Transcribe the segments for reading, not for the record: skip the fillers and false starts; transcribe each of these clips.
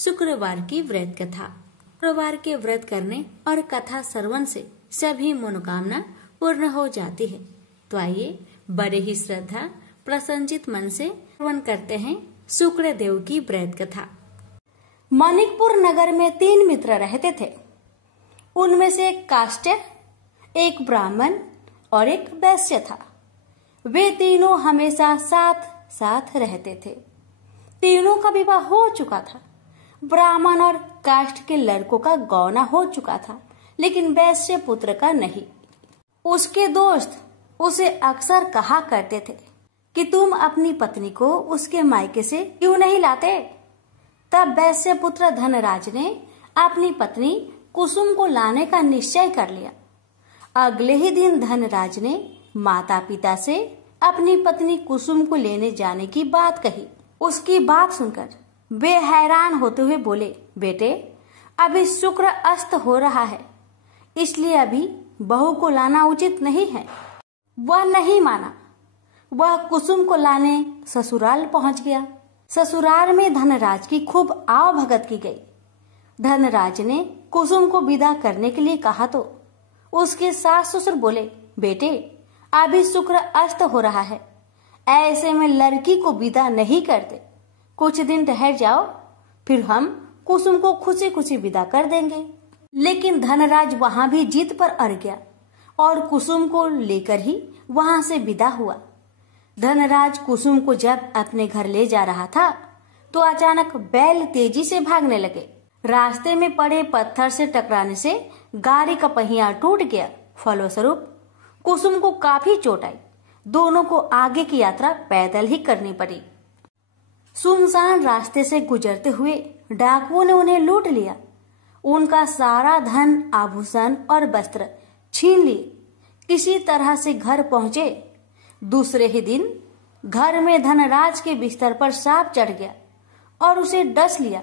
शुक्रवार की व्रत कथा। शुक्रवार के व्रत करने और कथा श्रवण से सभी मनोकामना पूर्ण हो जाती है। तो आइए बड़े ही श्रद्धा प्रसन्नचित मन से श्रवण करते हैं शुक्र देव की व्रत कथा। मानिकपुर नगर में 3 मित्र रहते थे। उनमें से एक काष्ठ, एक ब्राह्मण और एक वैश्य था। वे तीनों हमेशा साथ साथ रहते थे। तीनों का विवाह हो चुका था। ब्राह्मण और काष्ठ के लड़कों का गौना हो चुका था, लेकिन वैश्य पुत्र का नहीं। उसके दोस्त उसे अक्सर कहा करते थे कि तुम अपनी पत्नी को उसके मायके से क्यों नहीं लाते। तब वैश्य पुत्र धनराज ने अपनी पत्नी कुसुम को लाने का निश्चय कर लिया। अगले ही दिन धनराज ने माता पिता से अपनी पत्नी कुसुम को लेने जाने की बात कही। उसकी बात सुनकर वे हैरान होते हुए बोले, बेटे अभी शुक्र अस्त हो रहा है, इसलिए अभी बहू को लाना उचित नहीं है। वह नहीं माना। वह कुसुम को लाने ससुराल पहुंच गया। ससुराल में धनराज की खूब आवभगत की गई। धनराज ने कुसुम को विदा करने के लिए कहा तो उसके सास ससुर बोले, बेटे अभी शुक्र अस्त हो रहा है, ऐसे में लड़की को विदा नहीं करते। कुछ दिन ठहर जाओ, फिर हम कुसुम को खुशी खुशी विदा कर देंगे। लेकिन धनराज वहां भी जीत पर अड़ गया और कुसुम को लेकर ही वहां से विदा हुआ। धनराज कुसुम को जब अपने घर ले जा रहा था तो अचानक बैल तेजी से भागने लगे। रास्ते में पड़े पत्थर से टकराने से गाड़ी का पहिया टूट गया। फलस्वरूप कुसुम को काफी चोट आई। दोनों को आगे की यात्रा पैदल ही करनी पड़ी। सुनसान रास्ते से गुजरते हुए डाकुओं ने उन्हें लूट लिया। उनका सारा धन, आभूषण और वस्त्र छीन लिए। किसी तरह से घर पहुंचे। दूसरे ही दिन घर में धनराज के बिस्तर पर सांप चढ़ गया और उसे डस लिया।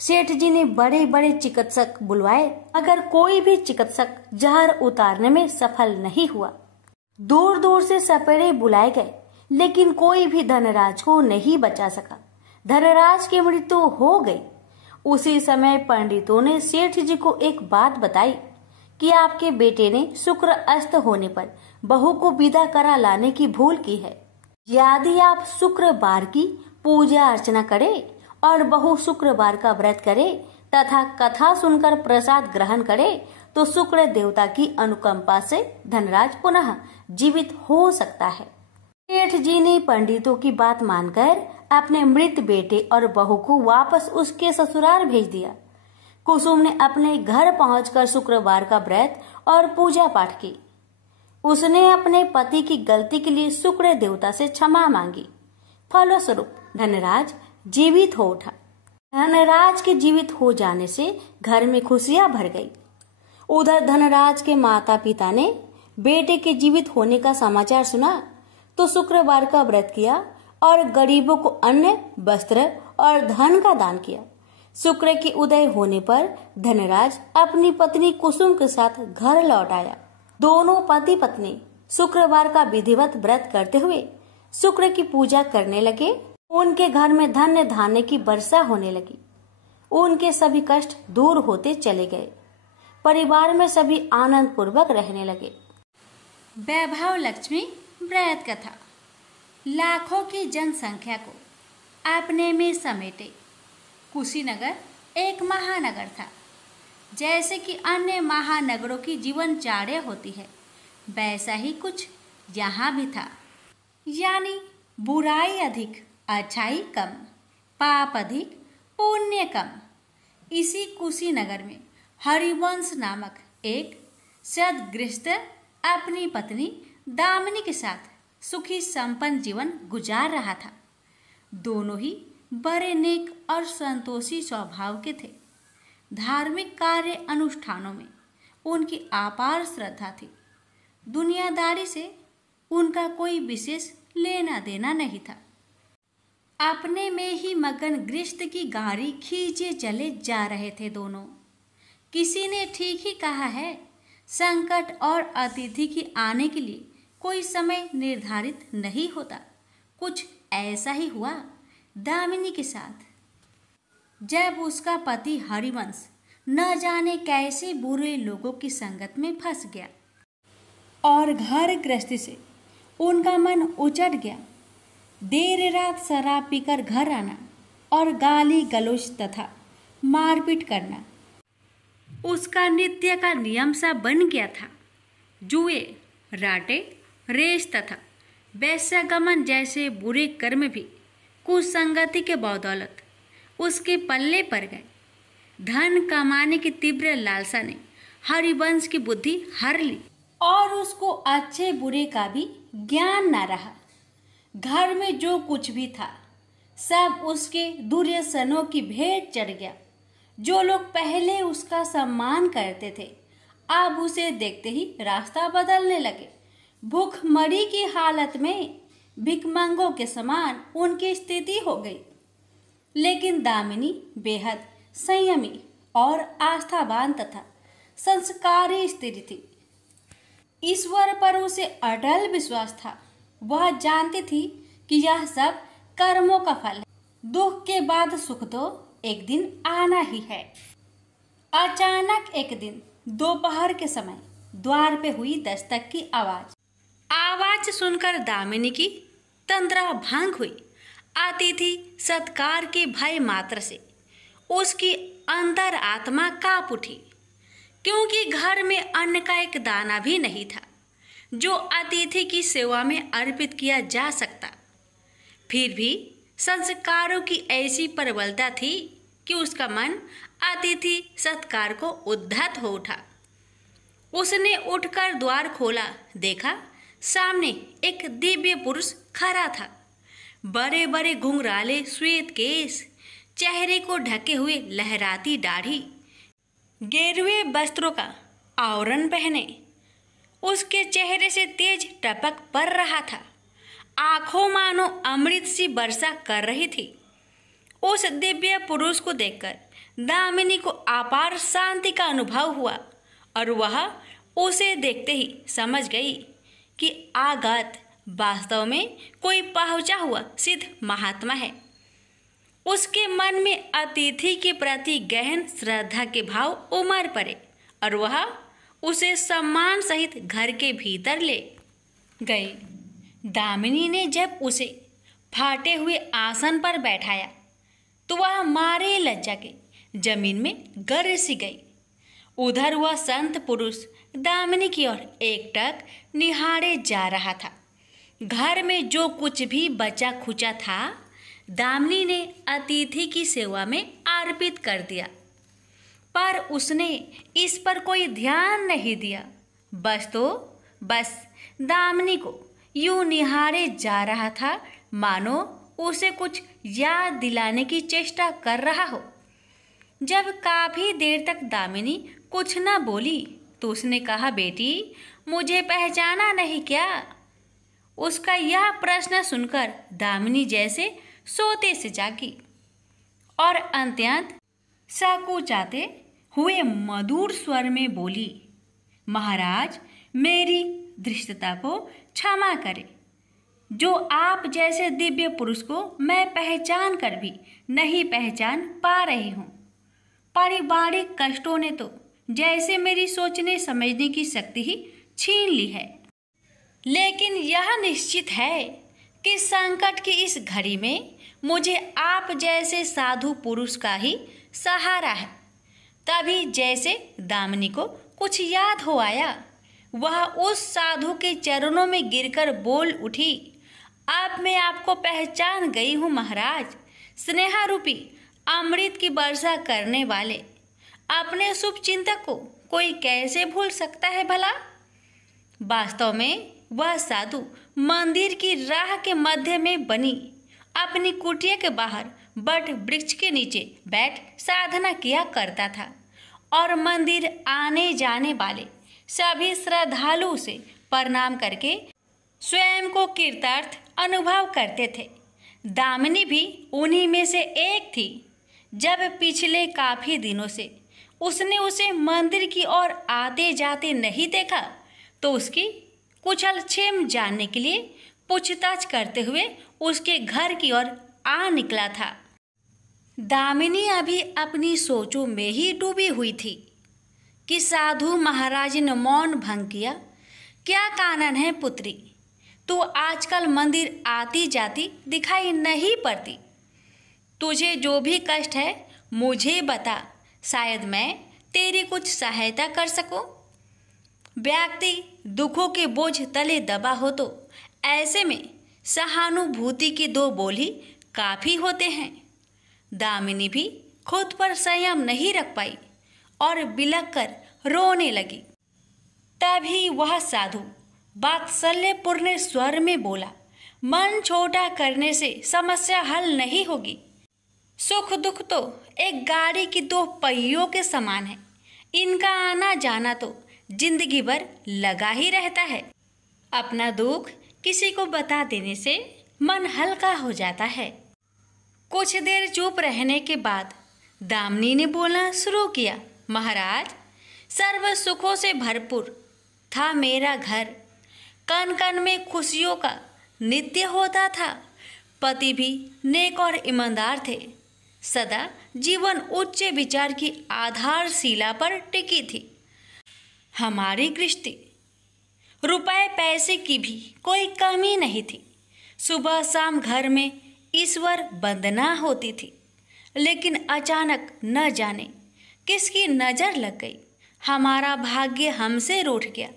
सेठ जी ने बड़े बड़े चिकित्सक बुलवाए, मगर कोई भी चिकित्सक जहर उतारने में सफल नहीं हुआ। दूर दूर से सपेरे बुलाए गए, लेकिन कोई भी धनराज को नहीं बचा सका। धनराज की मृत्यु हो गई। उसी समय पंडितों ने सेठ जी को एक बात बताई कि आपके बेटे ने शुक्र अस्त होने पर बहू को विदा करा लाने की भूल की है। यदि आप शुक्रवार की पूजा अर्चना करें और बहू शुक्रवार का व्रत करे तथा कथा सुनकर प्रसाद ग्रहण करे तो शुक्र देवता की अनुकंपा से धनराज पुनः जीवित हो सकता है। सेठ जी ने पंडितों की बात मानकर अपने मृत बेटे और बहू को वापस उसके ससुराल भेज दिया। कुसुम ने अपने घर पहुंचकर शुक्रवार का व्रत और पूजा पाठ की। उसने अपने पति की गलती के लिए शुक्र देवता से क्षमा मांगी। फलस्वरूप धनराज जीवित हो उठा। धनराज के जीवित हो जाने से घर में खुशियां भर गई। उधर धनराज के माता पिता ने बेटे के जीवित होने का समाचार सुना तो शुक्रवार का व्रत किया और गरीबों को अन्न, वस्त्र और धन का दान किया। शुक्र के उदय होने पर धनराज अपनी पत्नी कुसुम के साथ घर लौट आया। दोनों पति पत्नी शुक्रवार का विधिवत व्रत करते हुए शुक्र की पूजा करने लगे। उनके घर में धन्य धान्य की वर्षा होने लगी। उनके सभी कष्ट दूर होते चले गए। परिवार में सभी आनंद पूर्वक रहने लगे। वैभव लक्ष्मी व्रत कथा। लाखों की जनसंख्या को अपने में समेटे कुशीनगर एक महानगर था। जैसे कि अन्य महानगरों की जीवनचर्या होती है, वैसा ही कुछ यहाँ भी था। यानी बुराई अधिक, अच्छाई कम, पाप अधिक, पुण्य कम। इसी कुशीनगर में हरिवंश नामक एक सद्गृहस्थ अपनी पत्नी दामिनी के साथ सुखी संपन्न जीवन गुजार रहा था। दोनों ही बड़े नेक और संतोषी स्वभाव के थे। धार्मिक कार्य अनुष्ठानों में उनकी अपार श्रद्धा थी। दुनियादारी से उनका कोई विशेष लेना देना नहीं था। अपने में ही मगन गृहस्थ की गाड़ी खींचे चले जा रहे थे दोनों। किसी ने ठीक ही कहा है, संकट और अतिथि की आने के लिए कोई समय निर्धारित नहीं होता। कुछ ऐसा ही हुआ दामिनी के साथ। जब उसका पति हरिवंश न जाने कैसे बुरे लोगों की संगत में फंस गया और घर गृहस्थी से उनका मन उचट गया। देर रात शराब पीकर घर आना और गाली गलौज तथा मारपीट करना उसका नित्य का नियम सा बन गया था। जुए, राटे, रेस तथा वैश्यगमन जैसे बुरे कर्म भी कुसंगति के बदौलत उसके पल्ले पड़ गए। धन कमाने की तीव्र लालसा ने हरिवंश की बुद्धि हर ली और उसको अच्छे बुरे का भी ज्ञान न रहा। घर में जो कुछ भी था सब उसके दुर्व्यसनों की भेंट चढ़ गया। जो लोग पहले उसका सम्मान करते थे अब उसे देखते ही रास्ता बदलने लगे। भूखमरी की हालत में भिखमंगों के समान उनकी स्थिति हो गई। लेकिन दामिनी बेहद संयमी और आस्थावान तथा संस्कारी स्त्री थी। ईश्वर पर उसे अटल विश्वास था। वह जानती थी कि यह सब कर्मों का फल है। दुख के बाद सुख तो एक दिन आना ही है। अचानक एक दिन दोपहर के समय द्वार पे हुई दस्तक की आवाज सुनकर दामिनी की तंद्रा भंग हुई। अतिथि सत्कार के भय मात्र से उसकी अंतर आत्मा कांप उठी, क्योंकि घर में अन्न का एक दाना भी नहीं था जो अतिथि की सेवा में अर्पित किया जा सकता। फिर भी संस्कारों की ऐसी प्रबलता थी कि उसका मन अतिथि सत्कार को उद्धत हो उठा। उसने उठकर द्वार खोला, देखा सामने एक दिव्य पुरुष खड़ा था। बड़े बड़े घुंघराले श्वेत केश, चेहरे को ढके हुए लहराती दाढ़ी, गेरुए वस्त्रों का आवरण पहने उसके चेहरे से तेज टपक पड़ रहा था। आंखों मानो अमृत सी वर्षा कर रही थी। उस दिव्य पुरुष को देखकर दामिनी को अपार शांति का अनुभव हुआ और वह उसे देखते ही समझ गई कि आगत वास्तव में कोई पहुंचा हुआ सिद्ध महात्मा है। उसके मन में अतिथि के प्रति गहन श्रद्धा के भाव उमड़ पड़े और वह उसे सम्मान सहित घर के भीतर ले गई। दामिनी ने जब उसे फाटे हुए आसन पर बैठाया तो वह मारे लज्जा के जमीन में गिर सी गई। उधर वह संत पुरुष दामिनी की ओर एकटक निहारे जा रहा था। घर में जो कुछ भी बचा खुचा था दामिनी ने अतिथि की सेवा में अर्पित कर दिया, पर उसने इस पर कोई ध्यान नहीं दिया। बस दामिनी को यूं निहारे जा रहा था मानो उसे कुछ याद दिलाने की चेष्टा कर रहा हो। जब काफी देर तक दामिनी कुछ न बोली तो उसने कहा, बेटी मुझे पहचाना नहीं क्या? उसका यह प्रश्न सुनकर दामिनी जैसे सोते से जागी और अत्यंत संकुचाते हुए मधुर स्वर में बोली, महाराज मेरी धृष्टता को क्षमा करें। जो आप जैसे दिव्य पुरुष को मैं पहचान कर भी नहीं पहचान पा रही हूँ। पारिवारिक कष्टों ने तो जैसे मेरी सोचने समझने की शक्ति ही छीन ली है। लेकिन यह निश्चित है कि संकट की इस घड़ी में मुझे आप जैसे साधु पुरुष का ही सहारा है। तभी जैसे दामिनी को कुछ याद हो आया, वह उस साधु के चरणों में गिरकर बोल उठी, अब मैं आपको पहचान गई हूँ महाराज। स्नेहा रूपी अमृत की वर्षा करने वाले अपने शुभ चिंतक को कोई कैसे भूल सकता है भला? वास्तव में वह साधु मंदिर की राह के मध्य में बनी अपनी कुटिया के बाहर बट वृक्ष के नीचे बैठ साधना किया करता था और मंदिर आने जाने वाले सभी श्रद्धालु उसे प्रणाम करके स्वयं को कृतार्थ अनुभव करते थे। दामिनी भी उन्हीं में से एक थी। जब पिछले काफी दिनों से उसने उसे मंदिर की ओर आते जाते नहीं देखा तो उसकी कुशल क्षेम जानने के लिए पूछताछ करते हुए उसके घर की ओर आ निकला था। दामिनी अभी अपनी सोचों में ही डूबी हुई थी कि साधु महाराज ने मौन भंग किया। क्या कारण है पुत्री, तू आजकल मंदिर आती जाती दिखाई नहीं पड़ती। तुझे जो भी कष्ट है मुझे बता, शायद मैं तेरी कुछ सहायता कर सकूं। व्यक्ति दुखों के बोझ तले दबा हो तो ऐसे में सहानुभूति के दो बोल ही काफी होते हैं। दामिनी भी खुद पर संयम नहीं रख पाई और बिलख कर रोने लगी। तभी वह साधु वात्सल्यपूर्ण स्वर में बोला, मन छोटा करने से समस्या हल नहीं होगी। सुख दुख तो एक गाड़ी की दो पहियों के समान है, इनका आना जाना तो जिंदगी भर लगा ही रहता है। अपना दुख किसी को बता देने से मन हल्का हो जाता है। कुछ देर चुप रहने के बाद दामिनी ने बोलना शुरू किया, महाराज, सर्व सुखों से भरपूर था मेरा घर, कण कण में खुशियों का नित्य होता था। पति भी नेक और ईमानदार थे, सदा जीवन उच्च विचार की आधारशिला पर टिकी थी। हमारी गृहस्थी रुपए पैसे की भी कोई कमी नहीं थी। सुबह शाम घर में ईश्वर वंदना होती थी, लेकिन अचानक न जाने किसकी नजर लग गई, हमारा भाग्य हमसे रूठ गया।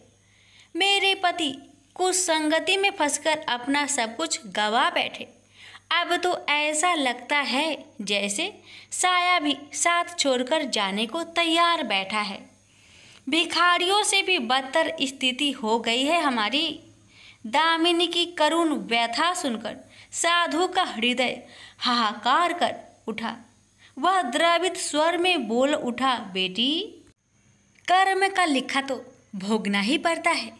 मेरे पति कुछ संगति में फंसकर अपना सब कुछ गवा बैठे। अब तो ऐसा लगता है जैसे साया भी साथ छोड़कर जाने को तैयार बैठा है। भिखारियों से भी बदतर स्थिति हो गई है हमारी। दामिनी की करुण व्यथा सुनकर साधु का हृदय हाहाकार कर उठा। वह द्रवित स्वर में बोल उठा, बेटी, कर्म का लिखा तो भोगना ही पड़ता है।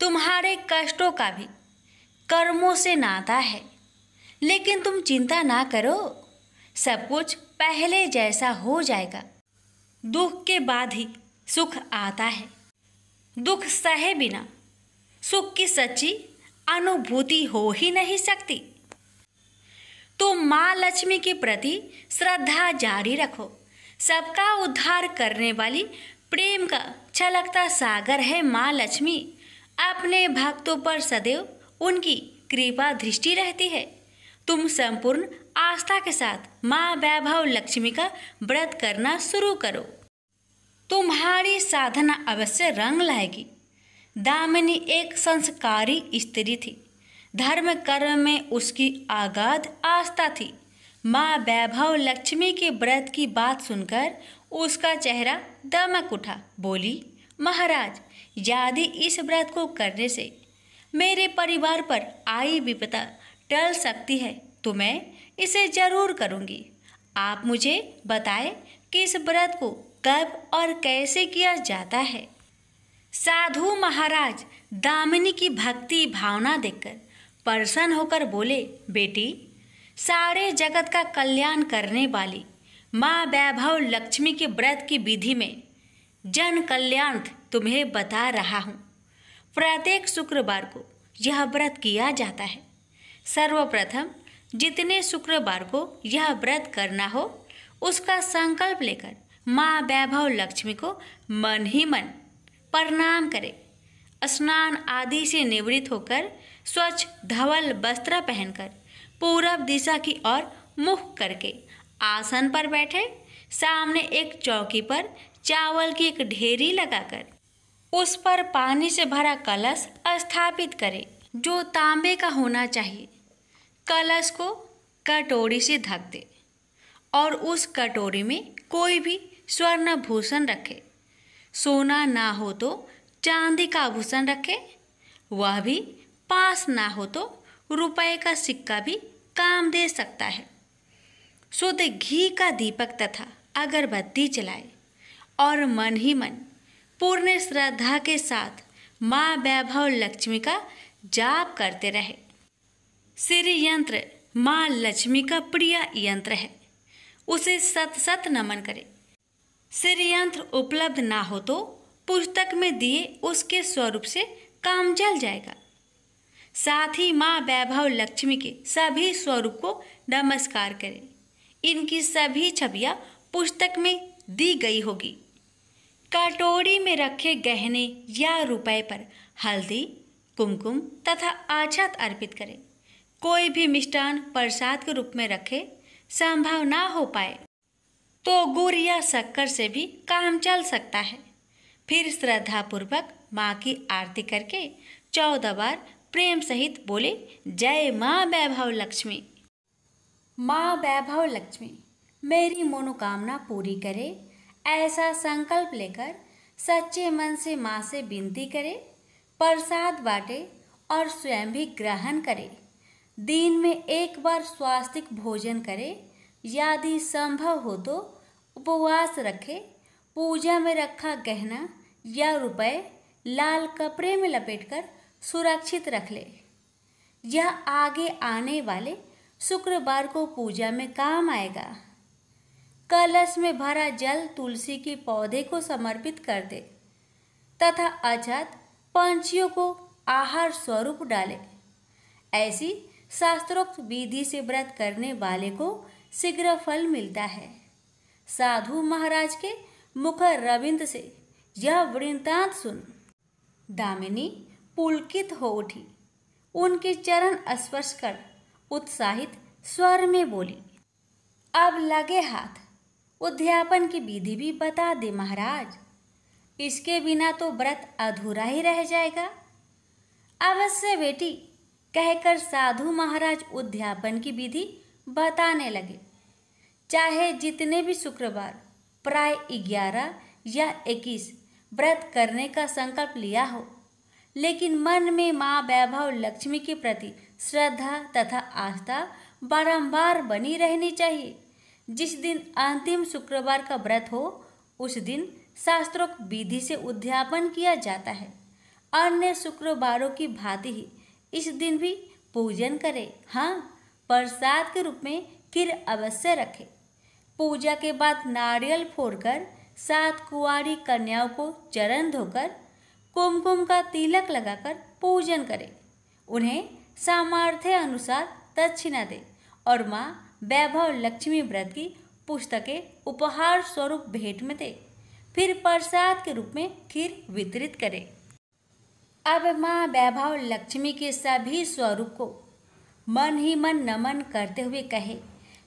तुम्हारे कष्टों का भी कर्मों से नाता है, लेकिन तुम चिंता ना करो, सब कुछ पहले जैसा हो जाएगा। दुख के बाद ही सुख आता है। दुख सहे बिना सुख की सच्ची अनुभूति हो ही नहीं सकती। तुम माँ लक्ष्मी के प्रति श्रद्धा जारी रखो। सबका उद्धार करने वाली प्रेम का छलकता सागर है माँ लक्ष्मी। अपने भक्तों पर सदैव उनकी कृपा दृष्टि रहती है। तुम संपूर्ण आस्था के साथ माँ वैभव लक्ष्मी का व्रत करना शुरू करो, तुम्हारी साधना अवश्य रंग लाएगी। दामिनी एक संस्कारी स्त्री थी। धर्म कर्म में उसकी अगाध आस्था थी। माँ वैभव लक्ष्मी के व्रत की बात सुनकर उसका चेहरा दमक उठा। बोली, महाराज, यदि इस व्रत को करने से मेरे परिवार पर आई विपदा टल सकती है तो मैं इसे जरूर करूँगी। आप मुझे बताएं कि इस व्रत को कब और कैसे किया जाता है। साधु महाराज दामिनी की भक्ति भावना देखकर प्रसन्न होकर बोले, बेटी, सारे जगत का कल्याण करने वाली माँ वैभव लक्ष्मी के व्रत की विधि में जन कल्याण तुम्हें बता रहा हूँ। प्रत्येक शुक्रवार को यह व्रत किया जाता है। सर्वप्रथम जितने शुक्रवार को यह व्रत करना हो उसका संकल्प लेकर माँ वैभव लक्ष्मी को मन ही मन प्रणाम करें। स्नान आदि से निवृत्त होकर स्वच्छ धवल वस्त्र पहनकर पूरब दिशा की ओर मुख करके आसन पर बैठे। सामने एक चौकी पर चावल की एक ढेरी लगाकर उस पर पानी से भरा कलश स्थापित करें, जो तांबे का होना चाहिए। कलश को कटोरी से ढक दे और उस कटोरी में कोई भी स्वर्ण भूषण रखे। सोना ना हो तो चांदी का आभूषण रखे, वह भी पास ना हो तो रुपए का सिक्का भी काम दे सकता है। शुद्ध घी का दीपक तथा अगरबत्ती जलाए और मन ही मन पूर्ण श्रद्धा के साथ माँ वैभव लक्ष्मी का जाप करते रहे। श्री यंत्र माँ लक्ष्मी का प्रिय यंत्र है, उसे सत सत नमन करे। श्री यंत्र उपलब्ध ना हो तो पुस्तक में दिए उसके स्वरूप से काम चल जाएगा। साथ ही माँ वैभव लक्ष्मी के सभी स्वरूप को नमस्कार करें। इनकी सभी छवियां पुस्तक में दी गई होगी। कटोरी में रखे गहने या रुपए पर हल्दी, कुमकुम तथा आछत अर्पित करें। कोई भी मिष्टान प्रसाद के रूप में रखे संभव ना हो पाए तो गुड़ या शक्कर से भी काम चल सकता है। फिर श्रद्धापूर्वक माँ की आरती करके 14 बार प्रेम सहित बोले, जय माँ वैभव लक्ष्मी। माँ वैभव लक्ष्मी मेरी मनोकामना पूरी करे, ऐसा संकल्प लेकर सच्चे मन से माँ से विनती करे। प्रसाद बांटे और स्वयं भी ग्रहण करे। दिन में एक बार स्वास्तिक भोजन करे। यदि संभव हो तो उपवास रखे। पूजा में रखा गहना या रुपए लाल कपड़े में लपेटकर सुरक्षित रख ले। यह आगे आने वाले शुक्रवार को पूजा में काम आएगा। कलश में भरा जल तुलसी के पौधे को समर्पित कर दे तथा अछत पंछियों को आहार स्वरूप डाले। ऐसी शास्त्रोक्त विधि से व्रत करने वाले को शीघ्र फल मिलता है। साधु महाराज के मुख रविंद से यह वृत्तांत सुन दामिनी पुलकित हो उठी। उनके चरण स्पर्श कर उत्साहित स्वर में बोली, अब लगे हाथ, उद्यापन की विधि भी बता दे महाराज। इसके बिना तो व्रत अधूरा ही रह जाएगा। अवश्य बेटी, कहकर साधु महाराज उद्यापन की विधि बताने लगे। चाहे जितने भी शुक्रवार प्राय 11 या 21 व्रत करने का संकल्प लिया हो, लेकिन मन में माँ वैभव लक्ष्मी के प्रति श्रद्धा तथा आस्था बारंबार बनी रहनी चाहिए। जिस दिन अंतिम शुक्रवार का व्रत हो उस दिन शास्त्रोक्त विधि से उद्यापन किया जाता है। अन्य शुक्रवारों की भांति ही इस दिन भी पूजन करें। हाँ, प्रसाद के रूप में खीर अवश्य रखें। पूजा के बाद नारियल फोड़कर 7 कुंवारी कन्याओं को चरण धोकर कुमकुम का तिलक लगाकर पूजन करें। उन्हें सामर्थ्य अनुसार दक्षिणा दे और माँ वैभव लक्ष्मी व्रत की पुस्तकें उपहार स्वरूप भेंट में दे। फिर प्रसाद के रूप में खीर वितरित करें। अब माँ वैभव लक्ष्मी के सभी स्वरूप को मन ही मन नमन करते हुए कहे,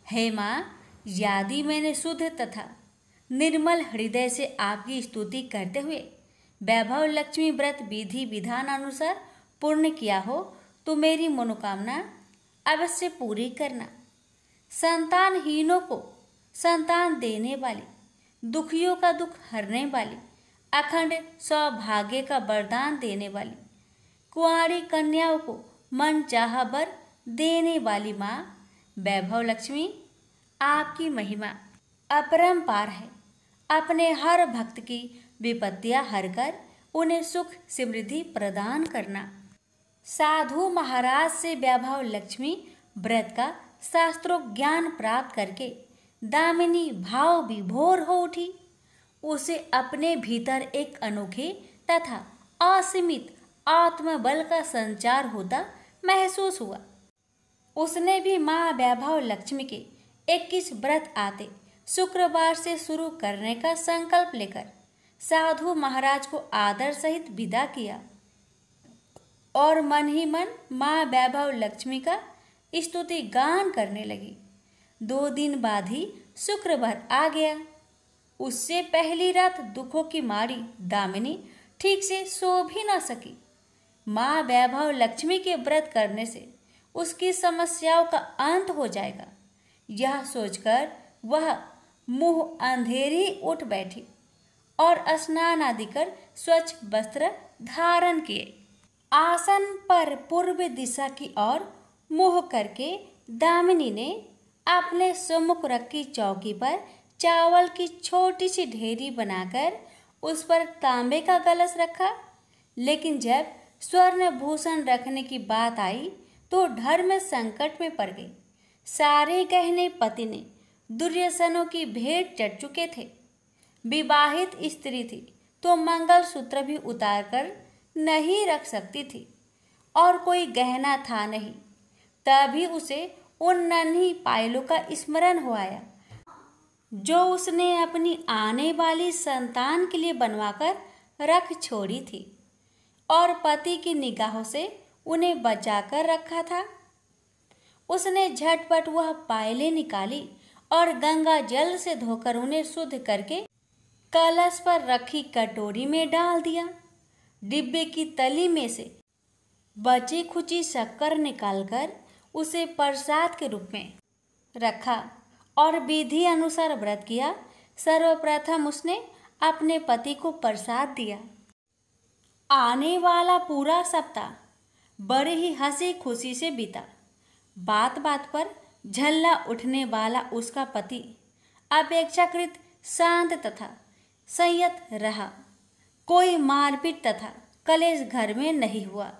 हे माँ, यदि मैंने शुद्ध तथा निर्मल हृदय से आपकी स्तुति करते हुए वैभव लक्ष्मी व्रत विधि विधान अनुसार पूर्ण किया हो तो मेरी मनोकामना अवश्य पूरी करना। संतानहीनों को संतान देने वाली, दुखियों का दुख हरने वाली, अखंड सौभाग्य का वरदान देने वाली, कुंवारी कन्याओं को मन चाहा वर देने वाली माँ वैभव लक्ष्मी, आपकी महिमा अपरंपार है। अपने हर भक्त की विपत्तियां हरकर उन्हें सुख समृद्धि प्रदान करना। साधु महाराज से वैभव लक्ष्मी व्रत का शास्त्रों ज्ञान प्राप्त करके दामिनी भाव विभोर हो उठी। उसे अपने भीतर एक अनोखे तथा असीमित आत्मबल का संचार होता महसूस हुआ। उसने भी माँ वैभव लक्ष्मी के 21 व्रत आते शुक्रवार से शुरू करने का संकल्प लेकर साधु महाराज को आदर सहित विदा किया और मन ही मन माँ वैभव लक्ष्मी का स्तुति गान करने लगी। 2 दिन बाद ही शुक्रवार आ गया। उससे पहली रात दुखों की मारी दामिनी ठीक से सो भी न सकी। माँ वैभव लक्ष्मी के व्रत करने से उसकी समस्याओं का अंत हो जाएगा, यह सोचकर वह मुंह अंधेरी उठ बैठी और स्नान आदि कर स्वच्छ वस्त्र धारण किए। आसन पर पूर्व दिशा की ओर मुंह करके दामिनी ने अपने सम्मुख रखी चौकी पर चावल की छोटी सी ढेरी बनाकर उस पर तांबे का कलश रखा। लेकिन जब स्वर्ण भूषण रखने की बात आई तो धर्म संकट में पड़ गई। सारे गहने पति ने दुर्योधनों की भेंट चढ़ चुके थे। विवाहित स्त्री थी तो मंगलसूत्र भी उतारकर नहीं रख सकती थी और कोई गहना था नहीं। तभी उसे उन नन्ही पायलों का स्मरण हो आया जो उसने अपनी आने वाली संतान के लिए बनवाकर रख छोड़ी थी और पति की निगाहों से उन्हें बचाकर रखा था। उसने झटपट वह पायलें निकाली और गंगा जल से धोकर उन्हें शुद्ध करके कलश पर रखी कटोरी में डाल दिया। डिब्बे की तली में से बची खुची शक्कर निकालकर उसे प्रसाद के रूप में रखा और विधि अनुसार व्रत किया। सर्वप्रथम उसने अपने पति को प्रसाद दिया। आने वाला पूरा सप्ताह बड़े ही हंसी खुशी से बीता। बात बात पर झल्ला उठने वाला उसका पति अपेक्षाकृत शांत तथा संयत रहा। कोई मारपीट तथा कलेश घर में नहीं हुआ।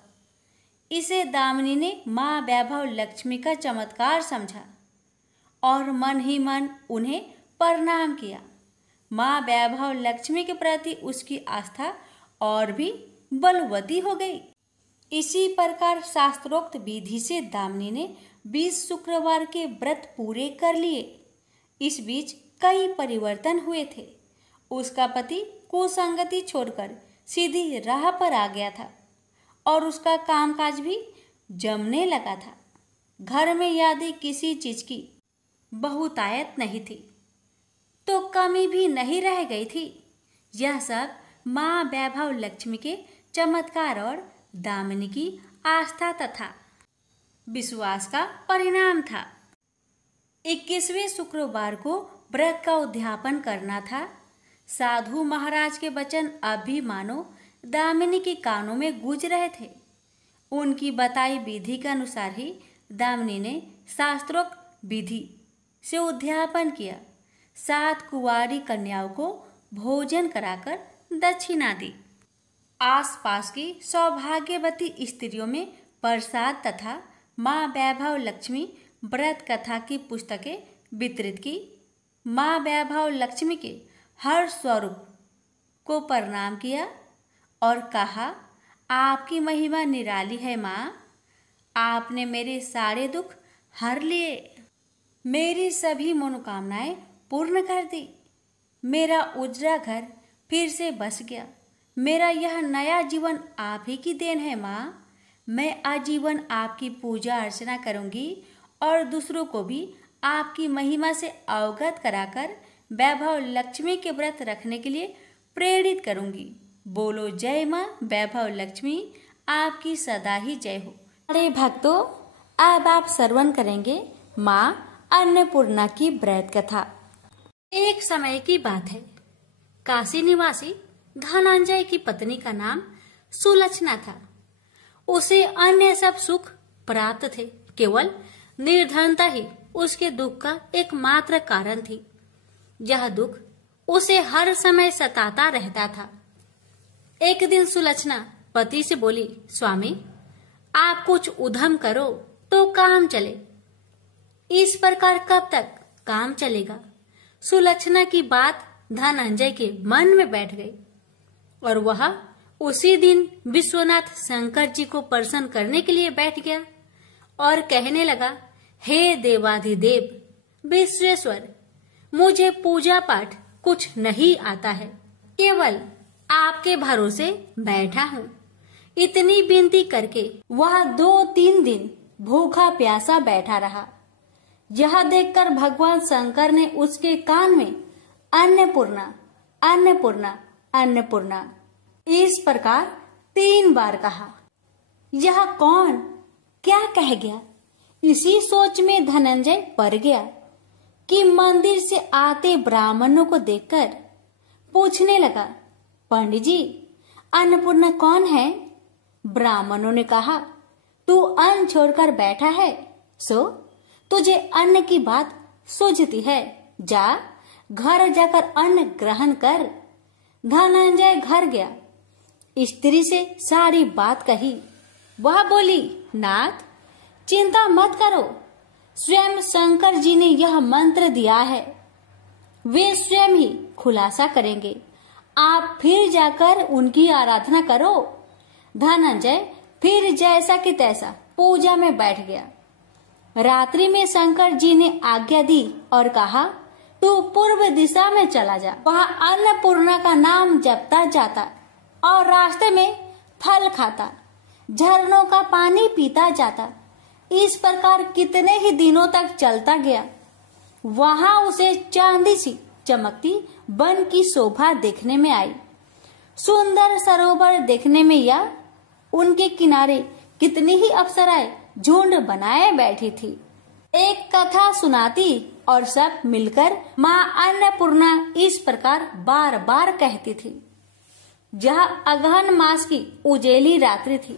इसे दामिनी ने माँ वैभव लक्ष्मी का चमत्कार समझा और मन ही मन उन्हें प्रणाम किया। माँ वैभव लक्ष्मी के प्रति उसकी आस्था और भी बलवती हो गई। इसी प्रकार शास्त्रोक्त विधि से दामिनी ने 20 शुक्रवार के व्रत पूरे कर लिए। इस बीच कई परिवर्तन हुए थे। उसका पति कुसंगति छोड़कर सीधी राह पर आ गया था और उसका कामकाज भी जमने लगा था। घर में यदि किसी चीज की बहुतायत नहीं थी तो कमी भी नहीं रह गई थी। यह सब माँ वैभव लक्ष्मी के चमत्कार और दामिनी की आस्था तथा विश्वास का परिणाम था। 21वें शुक्रवार को व्रत का उद्यापन करना था। साधु महाराज के वचन अभी मानो दामिनी के कानों में गूंज रहे थे। उनकी बताई विधि के अनुसार ही दामिनी ने शास्त्रोक्त विधि से उद्यापन किया। 7 कुंवारी कन्याओं को भोजन कराकर दक्षिणा दी। आसपास की सौभाग्यवती स्त्रियों में प्रसाद तथा माँ वैभव लक्ष्मी व्रत कथा की पुस्तकें वितरित की। माँ वैभव लक्ष्मी के हर स्वरूप को प्रणाम किया और कहा, आपकी महिमा निराली है माँ। आपने मेरे सारे दुख हर लिए, मेरी सभी मनोकामनाएं पूर्ण कर दी। मेरा उजड़ा घर फिर से बस गया। मेरा यह नया जीवन आप ही की देन है माँ। मैं आजीवन आपकी पूजा अर्चना करूंगी और दूसरों को भी आपकी महिमा से अवगत कराकर वैभव लक्ष्मी के व्रत रखने के लिए प्रेरित करूंगी। बोलो जय माँ वैभव लक्ष्मी, आपकी सदा ही जय हो। अरे भक्तों, अब आप श्रवण करेंगे माँ अन्नपूर्णा की व्रत कथा। एक समय की बात है। काशी निवासी धनंजय की पत्नी का नाम सुलक्षणा था। उसे अन्य सब सुख प्राप्त थे, केवल निर्धनता ही उसके दुख का एकमात्र कारण थी। यह दुख उसे हर समय सताता रहता था। एक दिन सुलक्षणा पति से बोली, स्वामी आप कुछ उद्यम करो तो काम चले। इस प्रकार कब तक काम चलेगा? सुलक्षणा की बात धनंजय के मन में बैठ गई और वह उसी दिन विश्वनाथ शंकर जी को प्रसन्न करने के लिए बैठ गया और कहने लगा, हे देवाधिदेव विश्वेश्वर, मुझे पूजा पाठ कुछ नहीं आता है, केवल आपके भरोसे बैठा हूँ। इतनी विनती करके वह 2-3 दिन भूखा प्यासा बैठा रहा। यह देखकर भगवान शंकर ने उसके कान में अन्नपूर्णा अन्नपूर्णा अन्नपूर्णा इस प्रकार 3 बार कहा। यह कौन क्या कह गया? इसी सोच में धनंजय पड़ गया कि मंदिर से आते ब्राह्मणों को देखकर पूछने लगा, पंडित जी अन्नपूर्णा कौन है? ब्राह्मणों ने कहा, तू अन्न छोड़कर बैठा है, सो तुझे अन्न की बात सूझती है। जा घर जाकर अन्न ग्रहण कर। धनंजय घर गया, स्त्री से सारी बात कही। वह बोली, नाथ चिंता मत करो, स्वयं शंकर जी ने यह मंत्र दिया है, वे स्वयं ही खुलासा करेंगे। आप फिर जाकर उनकी आराधना करो। धनंजय फिर जैसा कि तैसा पूजा में बैठ गया। रात्रि में शंकर जी ने आज्ञा दी और कहा, तू पूर्व दिशा में चला जा, वहाँ अन्नपूर्णा का नाम जपता जाता और रास्ते में फल खाता, झरनों का पानी पीता जाता। इस प्रकार कितने ही दिनों तक चलता गया। वहाँ उसे चांदी सी चमकती वन की शोभा देखने में आई। सुंदर सरोवर देखने में या उनके किनारे कितनी ही अप्सराएं झुंड बनाए बैठी थी। एक कथा सुनाती और सब मिलकर माँ अन्नपूर्णा इस प्रकार बार बार कहती थी। जहाँ अगहन मास की उजेली रात्रि थी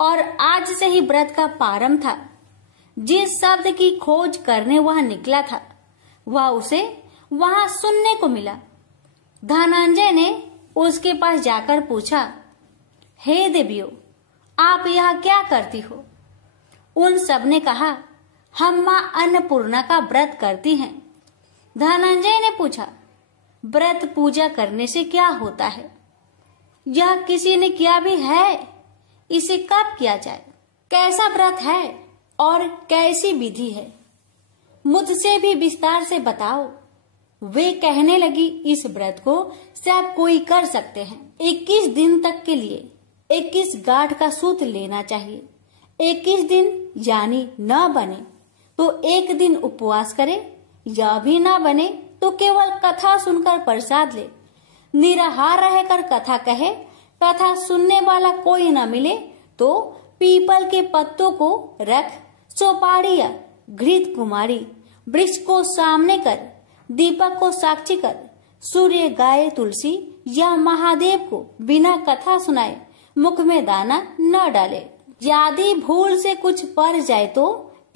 और आज से ही व्रत का प्रारंभ था। जिस शब्द की खोज करने वह निकला था वह उसे वहां सुनने को मिला। धनंजय ने उसके पास जाकर पूछा, हे देवियों, आप यहाँ क्या करती हो? उन सब ने कहा, हम माँ अन्नपूर्णा का व्रत करती हैं। धनंजय ने पूछा, व्रत पूजा करने से क्या होता है? यह किसी ने किया भी है? इसे कब किया जाए? कैसा व्रत है और कैसी विधि है? मुझसे भी विस्तार से बताओ। वे कहने लगी, इस व्रत को सब कोई कर सकते हैं। 21 दिन तक के लिए 21 गांठ का सूत लेना चाहिए। 21 दिन यानी न बने तो एक दिन उपवास करे, या भी न बने तो केवल कथा सुनकर प्रसाद ले। निराहार रहकर कथा कहे, कथा सुनने वाला कोई न मिले तो पीपल के पत्तों को रख, सुपारी या घृत कुमारी वृक्ष को सामने कर, दीपक को साक्षी कर, सूर्य, गाय, तुलसी या महादेव को बिना कथा सुनाए मुख में दाना न डाले। यदि भूल से कुछ पड़ जाए तो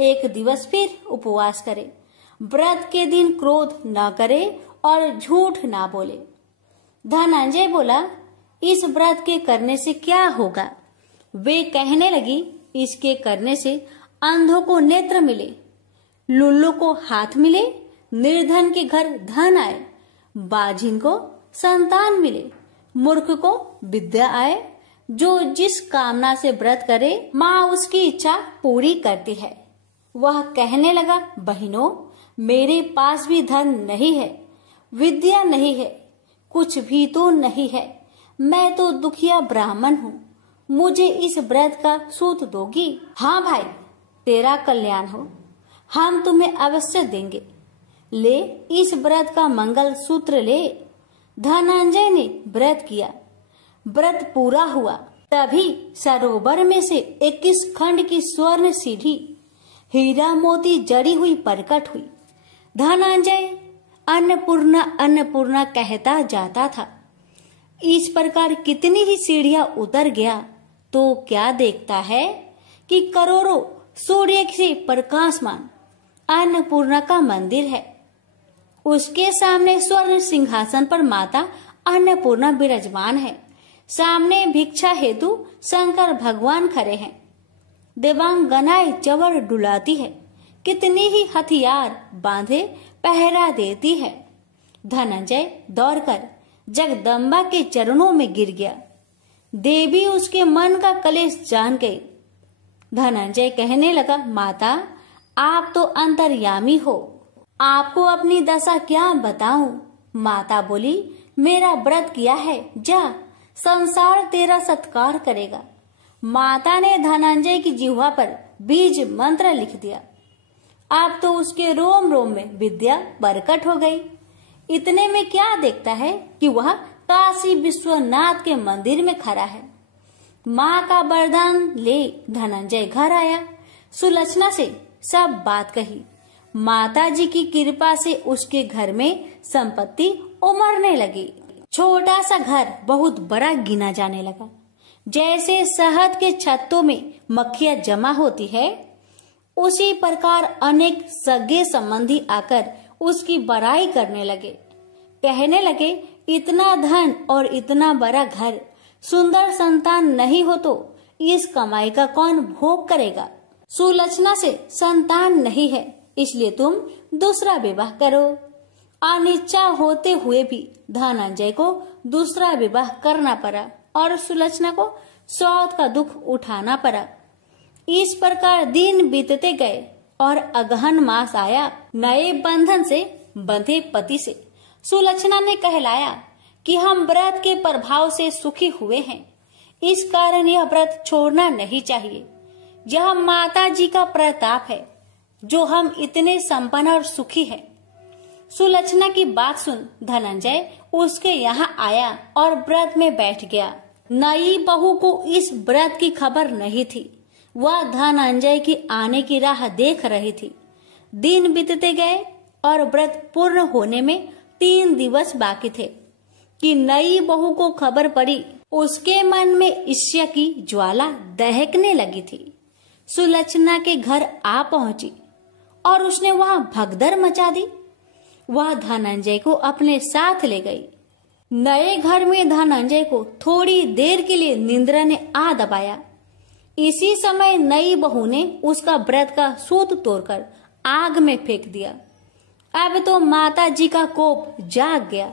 एक दिवस फिर उपवास करे। व्रत के दिन क्रोध न करे और झूठ ना बोले। धनंजय बोला, इस व्रत के करने से क्या होगा? वे कहने लगी, इसके करने से अंधों को नेत्र मिले, लुल्लू को हाथ मिले, निर्धन के घर धन आए, बाझिन को संतान मिले, मूर्ख को विद्या आए। जो जिस कामना से व्रत करे माँ उसकी इच्छा पूरी करती है। वह कहने लगा, बहनों, मेरे पास भी धन नहीं है, विद्या नहीं है, कुछ भी तो नहीं है। मैं तो दुखिया ब्राह्मण हूँ, मुझे इस व्रत का सूत दोगी? हाँ भाई, तेरा कल्याण हो, हम तुम्हें अवश्य देंगे। ले, इस व्रत का मंगल सूत्र ले। धनंजय ने व्रत किया। व्रत पूरा हुआ, तभी सरोवर में से 21 खंड की स्वर्ण सीढ़ी हीरा मोती जड़ी हुई प्रकट हुई। धनंजय अन्नपूर्णा अन्नपूर्णा कहता जाता था। इस प्रकार कितनी ही सीढ़ियां उतर गया तो क्या देखता है कि करोड़ों सूर्य से प्रकाशमान अन्नपूर्णा का मंदिर है। उसके सामने स्वर्ण सिंहासन पर माता अन्नपूर्णा विराजमान है। सामने भिक्षा हेतु शंकर भगवान खड़े हैं। देवांगनाएं चवर डुलाती है, कितनी ही हथियार बांधे पहरा देती है। धनंजय दौड़कर जगदम्बा के चरणों में गिर गया। देवी उसके मन का कलेश जान गई। धनंजय कहने लगा, माता, आप तो अंतर्यामी हो, आपको अपनी दशा क्या बताऊं? माता बोली, मेरा व्रत किया है, जा, संसार तेरा सत्कार करेगा। माता ने धनंजय की जिह्वा पर बीज मंत्र लिख दिया। अब तो उसके रोम रोम में विद्या प्रकट हो गई। इतने में क्या देखता है कि वह काशी विश्वनाथ के मंदिर में खड़ा है। माँ का वरदान ले धनंजय घर आया। सुलक्षणा से सब बात कही। माता जी की कृपा से उसके घर में संपत्ति उमड़ने लगी। छोटा सा घर बहुत बड़ा गिना जाने लगा। जैसे शहद के छत्तों में मक्खियां जमा होती है, उसी प्रकार अनेक सगे संबंधी आकर उसकी बड़ाई करने लगे। कहने लगे, इतना धन और इतना बड़ा घर, सुंदर संतान नहीं हो तो इस कमाई का कौन भोग करेगा? सुलक्षणा से संतान नहीं है, इसलिए तुम दूसरा विवाह करो। अनिच्छा होते हुए भी धनंजय को दूसरा विवाह करना पड़ा और सुलक्षणा को सौत का दुख उठाना पड़ा। इस प्रकार दिन बीतते गए और अगहन मास आया। नए बंधन से बंधे पति से सुलक्षणा ने कहलाया कि हम व्रत के प्रभाव से सुखी हुए हैं, इस कारण यह व्रत छोड़ना नहीं चाहिए। यह माता जी का प्रताप है जो हम इतने संपन्न और सुखी हैं। सुलक्षणा की बात सुन धनंजय उसके यहाँ आया और व्रत में बैठ गया। नई बहू को इस व्रत की खबर नहीं थी। वह धनंजय की आने की राह देख रही थी। दिन बीतते गए और व्रत पूर्ण होने में 3 दिवस बाकी थे कि नई बहू को खबर पड़ी। उसके मन में ईर्ष्या की ज्वाला दहकने लगी थी। सुलक्षणा के घर आ पहुंची और उसने वहां भगदड़ मचा दी। वह धनंजय को अपने साथ ले गई। नए घर में धनंजय को थोड़ी देर के लिए निंद्रा ने आ दबाया। इसी समय नई बहू ने उसका व्रत का सूत तोड़कर आग में फेंक दिया। अब तो माता जी का कोप जाग गया।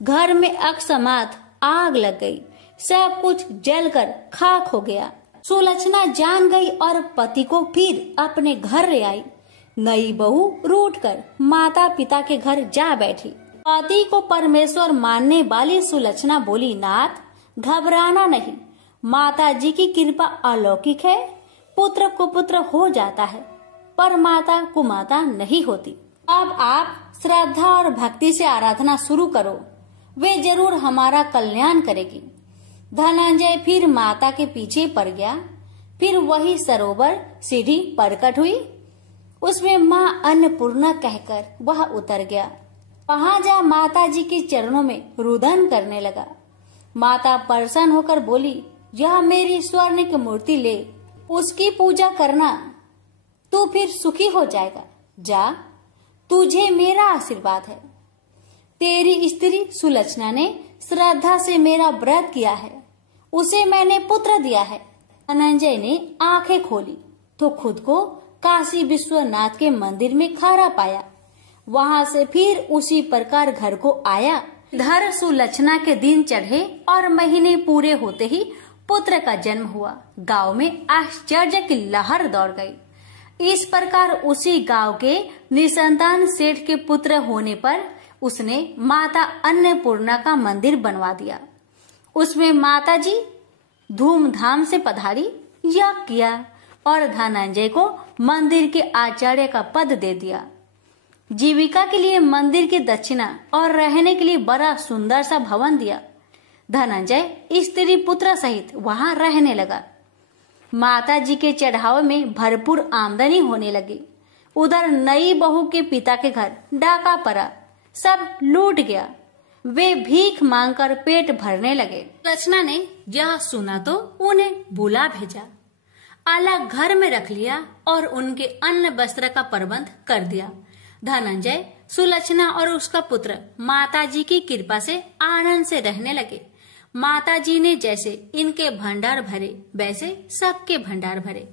घर में अकस्मात आग लग गई। सब कुछ जलकर खाक हो गया। सुलक्षणा जान गई और पति को फिर अपने घर ले आई। नई बहू रूठकर माता पिता के घर जा बैठी। पति को परमेश्वर मानने वाली सुलक्षणा बोली, नाथ घबराना नहीं, माता जी की कृपा अलौकिक है। पुत्र कुपुत्र हो जाता है पर माता कुमाता नहीं होती। अब आप श्रद्धा और भक्ति से आराधना शुरू करो, वे जरूर हमारा कल्याण करेगी। धनंजय फिर माता के पीछे पड़ गया। फिर वही सरोवर सीढ़ी प्रकट हुई। उसमें माँ अन्नपूर्णा कहकर वह उतर गया। वहां जा माता जी के चरणों में रुदन करने लगा। माता प्रसन्न होकर बोली, यह मेरी स्वर्ण की मूर्ति ले, उसकी पूजा करना, तू फिर सुखी हो जाएगा। जा, तुझे मेरा आशीर्वाद है। तेरी स्त्री सुलक्षणा ने श्रद्धा से मेरा व्रत किया है, उसे मैंने पुत्र दिया है। धनंजय ने आंखें खोली तो खुद को काशी विश्वनाथ के मंदिर में खड़ा पाया। वहां से फिर उसी प्रकार घर को आया। इधर सुलक्षणा के दिन चढ़े और महीने पूरे होते ही पुत्र का जन्म हुआ। गांव में आश्चर्य की लहर दौड़ गई। इस प्रकार उसी गांव के निसंतान सेठ के पुत्र होने पर उसने माता अन्नपूर्णा का मंदिर बनवा दिया। उसमें माता जी धूमधाम से पधारी, यज्ञ किया और धनंजय को मंदिर के आचार्य का पद दे दिया। जीविका के लिए मंदिर की दक्षिणा और रहने के लिए बड़ा सुंदर सा भवन दिया। धनंजय स्त्री पुत्र सहित वहां रहने लगा। माता जी के चढ़ावे में भरपूर आमदनी होने लगी। उधर नई बहू के पिता के घर डाका पड़ा, सब लूट गया। वे भीख मांगकर पेट भरने लगे। सुलक्षणा ने यह सुना तो उन्हें बुला भेजा, अलग घर में रख लिया और उनके अन्न वस्त्र का प्रबंध कर दिया। धनंजय, सुलक्षणा और उसका पुत्र माता जी की कृपा से आनंद से रहने लगे। माता जी ने जैसे इनके भंडार भरे वैसे सबके भंडार भरे।